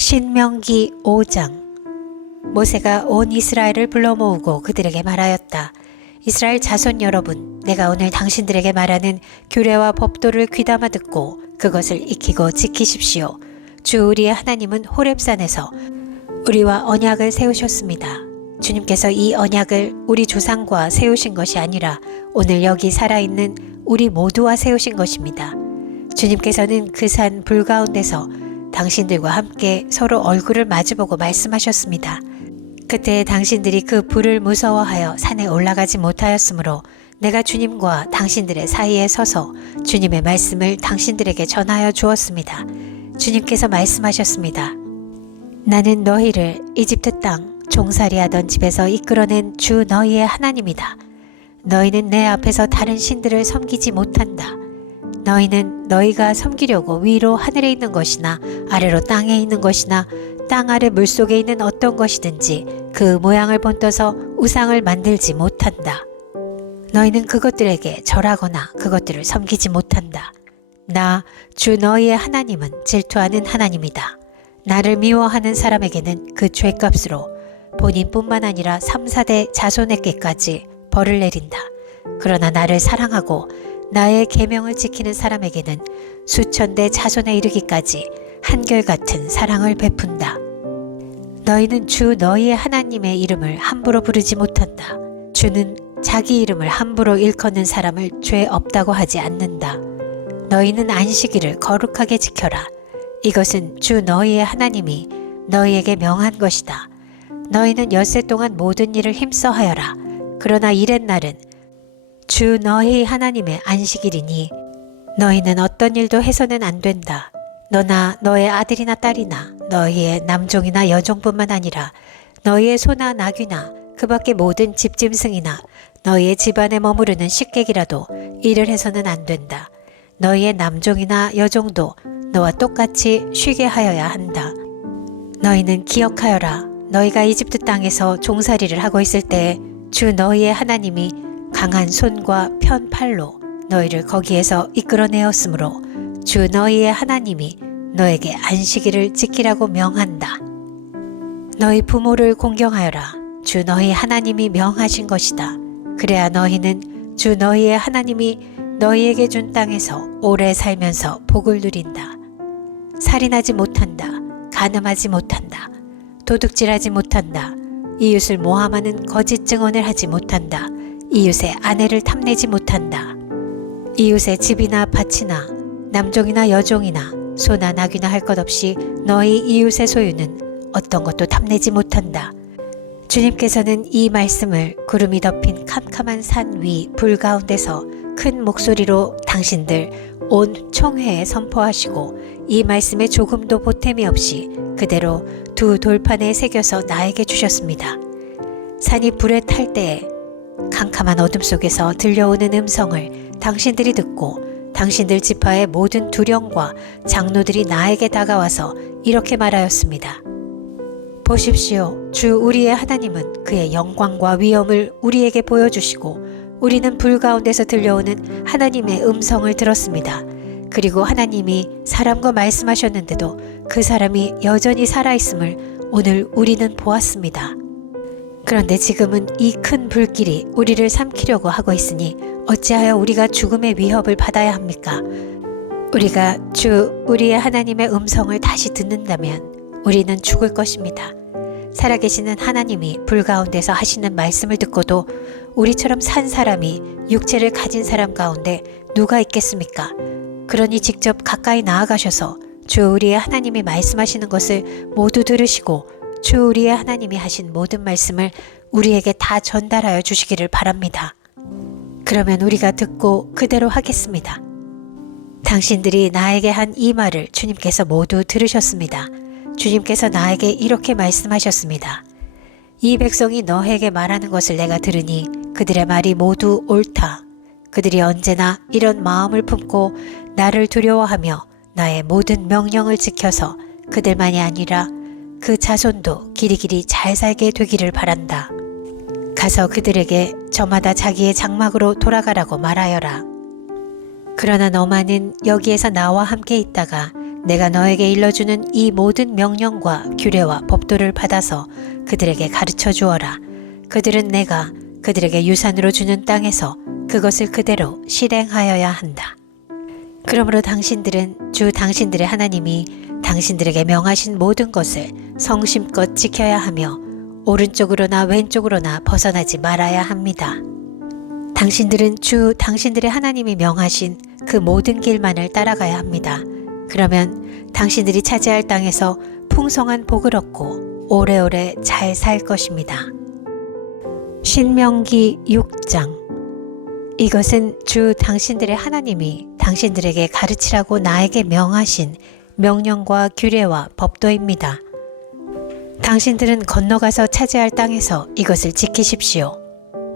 신명기 5장 모세가 온 이스라엘을 불러 모으고 그들에게 말하였다. 이스라엘 자손 여러분, 내가 오늘 당신들에게 말하는 규례와 법도를 귀담아 듣고 그것을 익히고 지키십시오. 주 우리의 하나님은 호렙산에서 우리와 언약을 세우셨습니다. 주님께서 이 언약을 우리 조상과 세우신 것이 아니라 오늘 여기 살아있는 우리 모두와 세우신 것입니다. 주님께서는 그 산 불 가운데서 당신들과 함께 서로 얼굴을 마주보고 말씀하셨습니다. 그때 당신들이 그 불을 무서워하여 산에 올라가지 못하였으므로 내가 주님과 당신들의 사이에 서서 주님의 말씀을 당신들에게 전하여 주었습니다. 주님께서 말씀하셨습니다. 나는 너희를 이집트 땅 종살이하던 집에서 이끌어낸 주 너희의 하나님이다. 너희는 내 앞에서 다른 신들을 섬기지 못한다. 너희는 너희가 섬기려고 위로 하늘에 있는 것이나 아래로 땅에 있는 것이나 땅 아래 물 속에 있는 어떤 것이든지 그 모양을 본떠서 우상을 만들지 못한다. 너희는 그것들에게 절하거나 그것들을 섬기지 못한다. 나 주 너희의 하나님은 질투하는 하나님이다. 나를 미워하는 사람에게는 그 죄값으로 본인뿐만 아니라 3, 4대 자손에게까지 벌을 내린다. 그러나 나를 사랑하고 나의 계명을 지키는 사람에게는 수천 대 자손에 이르기까지 한결같은 사랑을 베푼다. 너희는 주 너희의 하나님의 이름을 함부로 부르지 못한다. 주는 자기 이름을 함부로 일컫는 사람을 죄 없다고 하지 않는다. 너희는 안식일을 거룩하게 지켜라. 이것은 주 너희의 하나님이 너희에게 명한 것이다. 너희는 엿새 동안 모든 일을 힘써 하여라. 그러나 이렛 날은 주 너희 하나님의 안식일이니 너희는 어떤 일도 해서는 안 된다. 너나 너의 아들이나 딸이나 너희의 남종이나 여종뿐만 아니라 너희의 소나 나귀나 그 밖의 모든 집짐승이나 너희의 집안에 머무르는 식객이라도 일을 해서는 안 된다. 너희의 남종이나 여종도 너와 똑같이 쉬게 하여야 한다. 너희는 기억하여라. 너희가 이집트 땅에서 종살이를 하고 있을 때에 주 너희의 하나님이 강한 손과 편 팔로 너희를 거기에서 이끌어내었으므로 주 너희의 하나님이 너에게 안식일을 지키라고 명한다. 너희 부모를 공경하여라. 주 너희 하나님이 명하신 것이다. 그래야 너희는 주 너희의 하나님이 너희에게 준 땅에서 오래 살면서 복을 누린다. 살인하지 못한다. 간음하지 못한다. 도둑질하지 못한다. 이웃을 모함하는 거짓 증언을 하지 못한다. 이웃의 아내를 탐내지 못한다. 이웃의 집이나 밭이나 남종이나 여종이나 소나 나귀나 할 것 없이 너희 이웃의 소유는 어떤 것도 탐내지 못한다. 주님께서는 이 말씀을 구름이 덮인 캄캄한 산 위 불 가운데서 큰 목소리로 당신들 온 총회에 선포하시고 이 말씀에 조금도 보탬이 없이 그대로 두 돌판에 새겨서 나에게 주셨습니다. 산이 불에 탈 때에 캄캄한 어둠 속에서 들려오는 음성을 당신들이 듣고 당신들 지파의 모든 두령과 장로들이 나에게 다가와서 이렇게 말하였습니다. 보십시오. 주 우리의 하나님은 그의 영광과 위엄을 우리에게 보여주시고 우리는 불 가운데서 들려오는 하나님의 음성을 들었습니다. 그리고 하나님이 사람과 말씀하셨는데도 그 사람이 여전히 살아있음을 오늘 우리는 보았습니다. 그런데 지금은 이 큰 불길이 우리를 삼키려고 하고 있으니 어찌하여 우리가 죽음의 위협을 받아야 합니까? 우리가 주 우리의 하나님의 음성을 다시 듣는다면 우리는 죽을 것입니다. 살아계시는 하나님이 불 가운데서 하시는 말씀을 듣고도 우리처럼 산 사람이 육체를 가진 사람 가운데 누가 있겠습니까? 그러니 직접 가까이 나아가셔서 주 우리의 하나님이 말씀하시는 것을 모두 들으시고 주 우리의 하나님이 하신 모든 말씀을 우리에게 다 전달하여 주시기를 바랍니다. 그러면 우리가 듣고 그대로 하겠습니다. 당신들이 나에게 한 이 말을 주님께서 모두 들으셨습니다. 주님께서 나에게 이렇게 말씀하셨습니다. 이 백성이 너에게 말하는 것을 내가 들으니 그들의 말이 모두 옳다. 그들이 언제나 이런 마음을 품고 나를 두려워하며 나의 모든 명령을 지켜서 그들만이 아니라 그 자손도 길이길이 잘 살게 되기를 바란다. 가서 그들에게 저마다 자기의 장막으로 돌아가라고 말하여라. 그러나 너만은 여기에서 나와 함께 있다가 내가 너에게 일러주는 이 모든 명령과 규례와 법도를 받아서 그들에게 가르쳐 주어라. 그들은 내가 그들에게 유산으로 주는 땅에서 그것을 그대로 실행하여야 한다. 그러므로 당신들은 주 당신들의 하나님이 당신들에게 명하신 모든 것을 성심껏 지켜야 하며 오른쪽으로나 왼쪽으로나 벗어나지 말아야 합니다. 당신들은 주 당신들의 하나님이 명하신 그 모든 길만을 따라가야 합니다. 그러면 당신들이 차지할 땅에서 풍성한 복을 얻고 오래오래 잘 살 것입니다. 신명기 6장 이것은 주 당신들의 하나님이 당신들에게 가르치라고 나에게 명하신 명령과 규례와 법도입니다. 당신들은 건너가서 차지할 땅에서 이것을 지키십시오.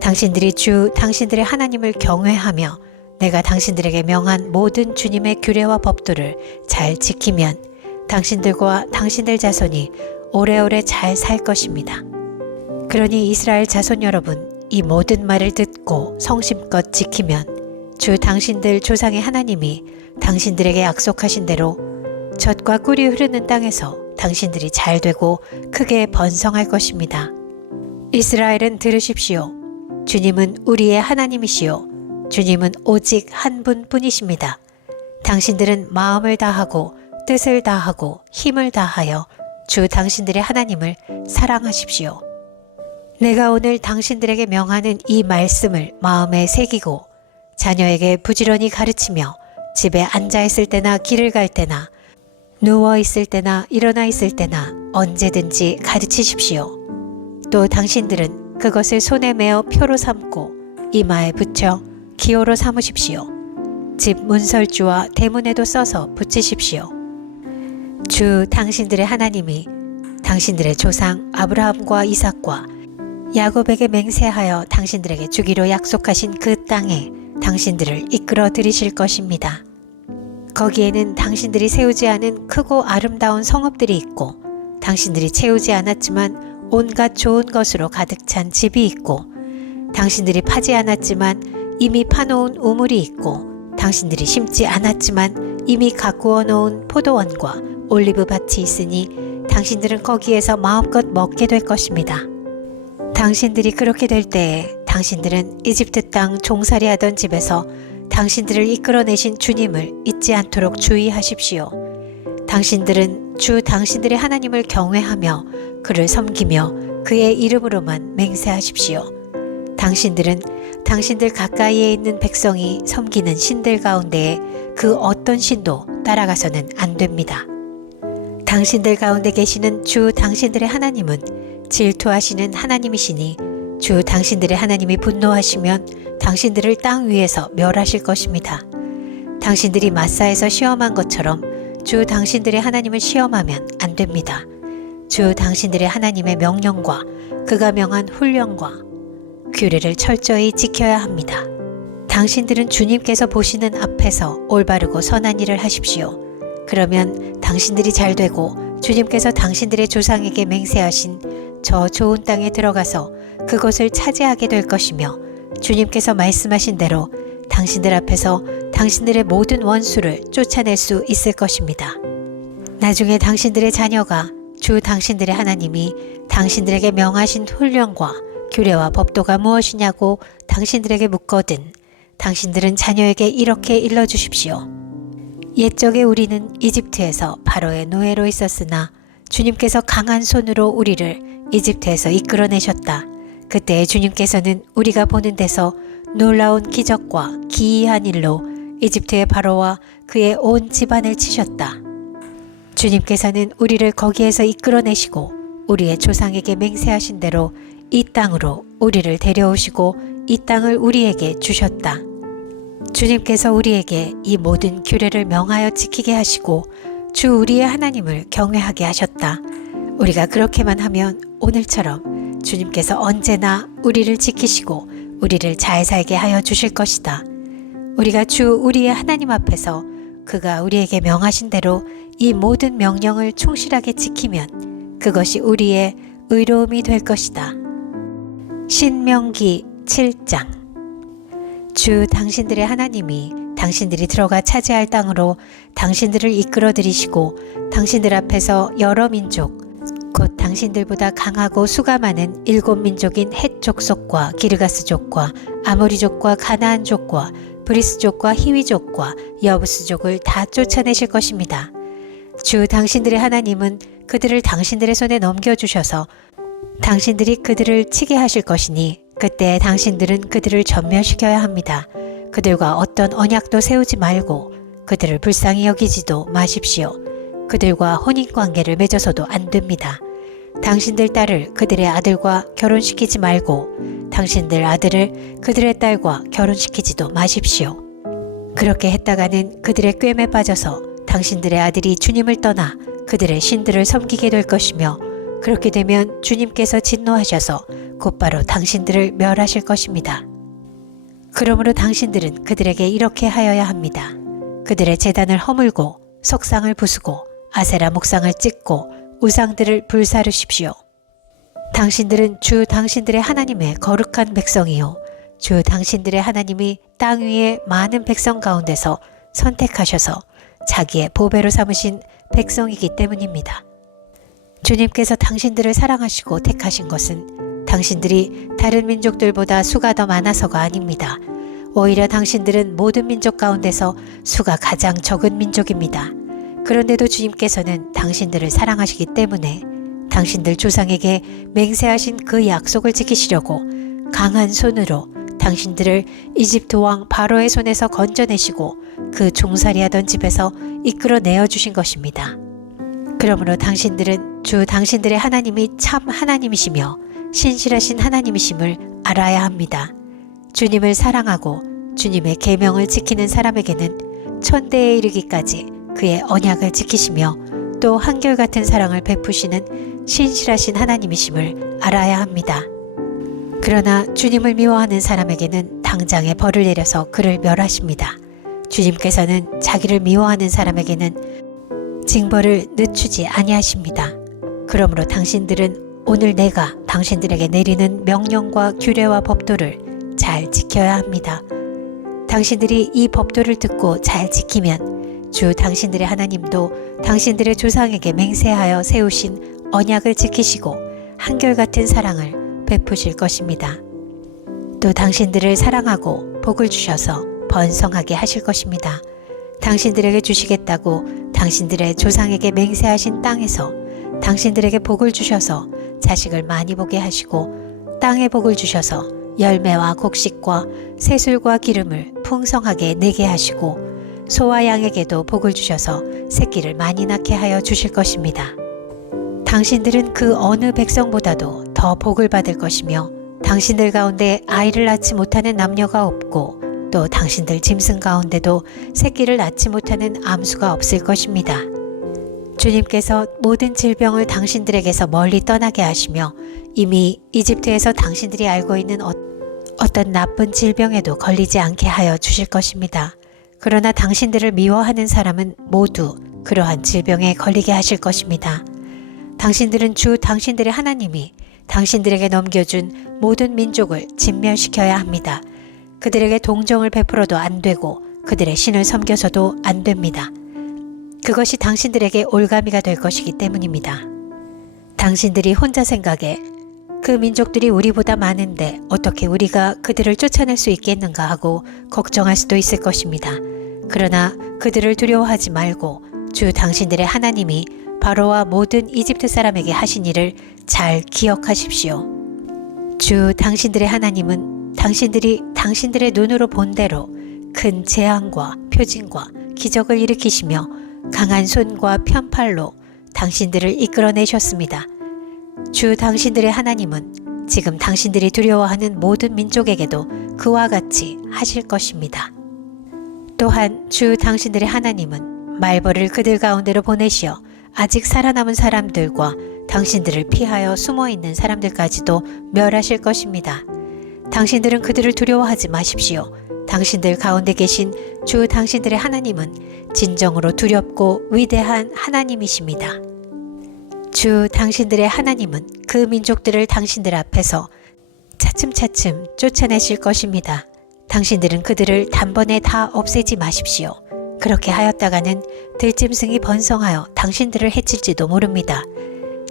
당신들이 주 당신들의 하나님을 경외하며 내가 당신들에게 명한 모든 주님의 규례와 법도를 잘 지키면 당신들과 당신들 자손이 오래오래 잘 살 것입니다. 그러니 이스라엘 자손 여러분, 이 모든 말을 듣고 성심껏 지키면 주 당신들 조상의 하나님이 당신들에게 약속하신 대로 젖과 꿀이 흐르는 땅에서 당신들이 잘 되고 크게 번성할 것입니다. 이스라엘은 들으십시오. 주님은 우리의 하나님이시요. 주님은 오직 한 분뿐이십니다. 당신들은 마음을 다하고 뜻을 다하고 힘을 다하여 주 당신들의 하나님을 사랑하십시오. 내가 오늘 당신들에게 명하는 이 말씀을 마음에 새기고 자녀에게 부지런히 가르치며 집에 앉아 있을 때나 길을 갈 때나 누워 있을 때나 일어나 있을 때나 언제든지 가르치십시오. 또 당신들은 그것을 손에 메어 표로 삼고 이마에 붙여 기호로 삼으십시오. 집 문설주와 대문에도 써서 붙이십시오. 주 당신들의 하나님이 당신들의 조상 아브라함과 이삭과 야곱에게 맹세하여 당신들에게 주기로 약속하신 그 땅에 당신들을 이끌어 들이실 것입니다. 거기에는 당신들이 세우지 않은 크고 아름다운 성읍들이 있고 당신들이 채우지 않았지만 온갖 좋은 것으로 가득 찬 집이 있고 당신들이 파지 않았지만 이미 파놓은 우물이 있고 당신들이 심지 않았지만 이미 가꾸어 놓은 포도원과 올리브 밭이 있으니 당신들은 거기에서 마음껏 먹게 될 것입니다. 당신들이 그렇게 될 때에 당신들은 이집트 땅 종살이 하던 집에서 당신들을 이끌어내신 주님을 잊지 않도록 주의하십시오. 당신들은 주 당신들의 하나님을 경외하며 그를 섬기며 그의 이름으로만 맹세하십시오. 당신들은 당신들 가까이에 있는 백성이 섬기는 신들 가운데에 그 어떤 신도 따라가서는 안 됩니다. 당신들 가운데 계시는 주 당신들의 하나님은 질투하시는 하나님이시니 주 당신들의 하나님이 분노하시면 당신들을 땅 위에서 멸하실 것입니다. 당신들이 마사에서 시험한 것처럼 주 당신들의 하나님을 시험하면 안 됩니다. 주 당신들의 하나님의 명령과 그가 명한 훈련과 규례를 철저히 지켜야 합니다. 당신들은 주님께서 보시는 앞에서 올바르고 선한 일을 하십시오. 그러면 당신들이 잘 되고 주님께서 당신들의 조상에게 맹세하신 저 좋은 땅에 들어가서 그것을 차지하게 될 것이며 주님께서 말씀하신 대로 당신들 앞에서 당신들의 모든 원수를 쫓아낼 수 있을 것입니다. 나중에 당신들의 자녀가 주 당신들의 하나님이 당신들에게 명하신 훈련과 규례와 법도가 무엇이냐고 당신들에게 묻거든 당신들은 자녀에게 이렇게 일러주십시오. 옛적에 우리는 이집트에서 바로의 노예로 있었으나 주님께서 강한 손으로 우리를 이집트에서 이끌어내셨다. 그때 주님께서는 우리가 보는 데서 놀라운 기적과 기이한 일로 이집트의 바로와 그의 온 집안을 치셨다. 주님께서는 우리를 거기에서 이끌어내시고 우리의 조상에게 맹세하신 대로 이 땅으로 우리를 데려오시고 이 땅을 우리에게 주셨다. 주님께서 우리에게 이 모든 규례를 명하여 지키게 하시고 주 우리의 하나님을 경외하게 하셨다. 우리가 그렇게만 하면 오늘처럼 주님께서 언제나 우리를 지키시고 우리를 잘 살게 하여 주실 것이다. 우리가 주 우리의 하나님 앞에서 그가 우리에게 명하신 대로 이 모든 명령을 충실하게 지키면 그것이 우리의 의로움이 될 것이다. 신명기 7장 주 당신들의 하나님이 당신들이 들어가 차지할 땅으로 당신들을 이끌어 들이시고 당신들 앞에서 여러 민족 곧 당신들보다 강하고 수가 많은 일곱 민족인 헷 족속과 기르가스족과 아모리족과 가나안족과 브리스족과 히위족과 여부스족을 다 쫓아내실 것입니다. 주 당신들의 하나님은 그들을 당신들의 손에 넘겨주셔서 당신들이 그들을 치게 하실 것이니 그때 당신들은 그들을 전멸시켜야 합니다. 그들과 어떤 언약도 세우지 말고 그들을 불쌍히 여기지도 마십시오. 그들과 혼인 관계를 맺어서도 안 됩니다. 당신들 딸을 그들의 아들과 결혼시키지 말고 당신들 아들을 그들의 딸과 결혼시키지도 마십시오. 그렇게 했다가는 그들의 꿰매 빠져서 당신들의 아들이 주님을 떠나 그들의 신들을 섬기게 될 것이며 그렇게 되면 주님께서 진노하셔서 곧바로 당신들을 멸하실 것입니다. 그러므로 당신들은 그들에게 이렇게 하여야 합니다. 그들의 재단을 허물고 석상을 부수고 아세라 목상을 찍고 우상들을 불사르십시오. 당신들은 주 당신들의 하나님의 거룩한 백성이요. 주 당신들의 하나님이 땅 위에 많은 백성 가운데서 선택하셔서 자기의 보배로 삼으신 백성이기 때문입니다. 주님께서 당신들을 사랑하시고 택하신 것은 당신들이 다른 민족들보다 수가 더 많아서가 아닙니다. 오히려 당신들은 모든 민족 가운데서 수가 가장 적은 민족입니다. 그런데도 주님께서는 당신들을 사랑하시기 때문에 당신들 조상에게 맹세하신 그 약속을 지키시려고 강한 손으로 당신들을 이집트 왕 바로의 손에서 건져내시고 그 종살이하던 집에서 이끌어 내어 주신 것입니다. 그러므로 당신들은 주 당신들의 하나님이 참 하나님이시며 신실하신 하나님이심을 알아야 합니다. 주님을 사랑하고 주님의 계명을 지키는 사람에게는 천대에 이르기까지 그의 언약을 지키시며 또 한결같은 사랑을 베푸시는 신실하신 하나님이심을 알아야 합니다. 그러나 주님을 미워하는 사람에게는 당장에 벌을 내려서 그를 멸하십니다. 주님께서는 자기를 미워하는 사람에게는 징벌을 늦추지 아니하십니다. 그러므로 당신들은 오늘 내가 당신들에게 내리는 명령과 규례와 법도를 잘 지켜야 합니다. 당신들이 이 법도를 듣고 잘 지키면 주 당신들의 하나님도 당신들의 조상에게 맹세하여 세우신 언약을 지키시고 한결같은 사랑을 베푸실 것입니다. 또 당신들을 사랑하고 복을 주셔서 번성하게 하실 것입니다. 당신들에게 주시겠다고 당신들의 조상에게 맹세하신 땅에서 당신들에게 복을 주셔서 자식을 많이 보게 하시고 땅에 복을 주셔서 열매와 곡식과 새술과 기름을 풍성하게 내게 하시고 소와 양에게도 복을 주셔서 새끼를 많이 낳게 하여 주실 것입니다. 당신들은 그 어느 백성보다도 더 복을 받을 것이며 당신들 가운데 아이를 낳지 못하는 남녀가 없고 또 당신들 짐승 가운데도 새끼를 낳지 못하는 암수가 없을 것입니다. 주님께서 모든 질병을 당신들에게서 멀리 떠나게 하시며 이미 이집트에서 당신들이 알고 있는 어, 어떤 나쁜 질병에도 걸리지 않게 하여 주실 것입니다. 그러나 당신들을 미워하는 사람은 모두 그러한 질병에 걸리게 하실 것입니다. 당신들은 주 당신들의 하나님이 당신들에게 넘겨준 모든 민족을 진멸시켜야 합니다. 그들에게 동정을 베풀어도 안 되고 그들의 신을 섬겨서도 안 됩니다. 그것이 당신들에게 올가미가 될 것이기 때문입니다. 당신들이 혼자 생각에 그 민족들이 우리보다 많은데 어떻게 우리가 그들을 쫓아낼 수 있겠는가 하고 걱정할 수도 있을 것입니다. 그러나 그들을 두려워하지 말고 주 당신들의 하나님이 바로와 모든 이집트 사람에게 하신 일을 잘 기억하십시오. 주 당신들의 하나님은 당신들이 당신들의 눈으로 본 대로 큰 재앙과 표징과 기적을 일으키시며 강한 손과 편팔로 당신들을 이끌어내셨습니다. 주 당신들의 하나님은 지금 당신들이 두려워하는 모든 민족에게도 그와 같이 하실 것입니다. 또한 주 당신들의 하나님은 말벌을 그들 가운데로 보내시어 아직 살아남은 사람들과 당신들을 피하여 숨어 있는 사람들까지도 멸하실 것입니다. 당신들은 그들을 두려워하지 마십시오. 당신들 가운데 계신 주 당신들의 하나님은 진정으로 두렵고 위대한 하나님이십니다. 주 당신들의 하나님은 그 민족들을 당신들 앞에서 차츰차츰 쫓아내실 것입니다. 당신들은 그들을 단번에 다 없애지 마십시오. 그렇게 하였다가는 들짐승이 번성하여 당신들을 해칠지도 모릅니다.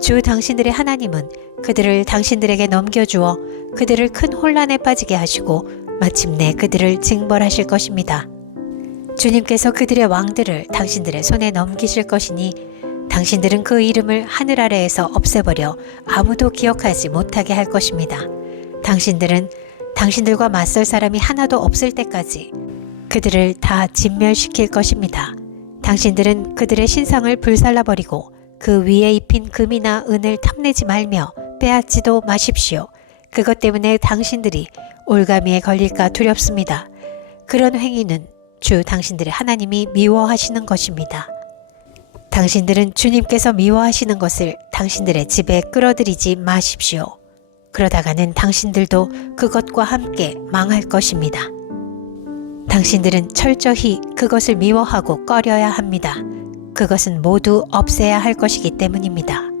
주 당신들의 하나님은 그들을 당신들에게 넘겨주어 그들을 큰 혼란에 빠지게 하시고 마침내 그들을 징벌하실 것입니다. 주님께서 그들의 왕들을 당신들의 손에 넘기실 것이니 당신들은 그 이름을 하늘 아래에서 없애버려 아무도 기억하지 못하게 할 것입니다. 당신들은 당신들과 맞설 사람이 하나도 없을 때까지 그들을 다 진멸시킬 것입니다. 당신들은 그들의 신상을 불살라버리고 그 위에 입힌 금이나 은을 탐내지 말며 빼앗지도 마십시오. 그것 때문에 당신들이 올가미에 걸릴까 두렵습니다. 그런 행위는 주 당신들의 하나님이 미워하시는 것입니다. 당신들은 주님께서 미워하시는 것을 당신들의 집에 끌어들이지 마십시오. 그러다가는 당신들도 그것과 함께 망할 것입니다. 당신들은 철저히 그것을 미워하고 꺼려야 합니다. 그것은 모두 없애야 할 것이기 때문입니다.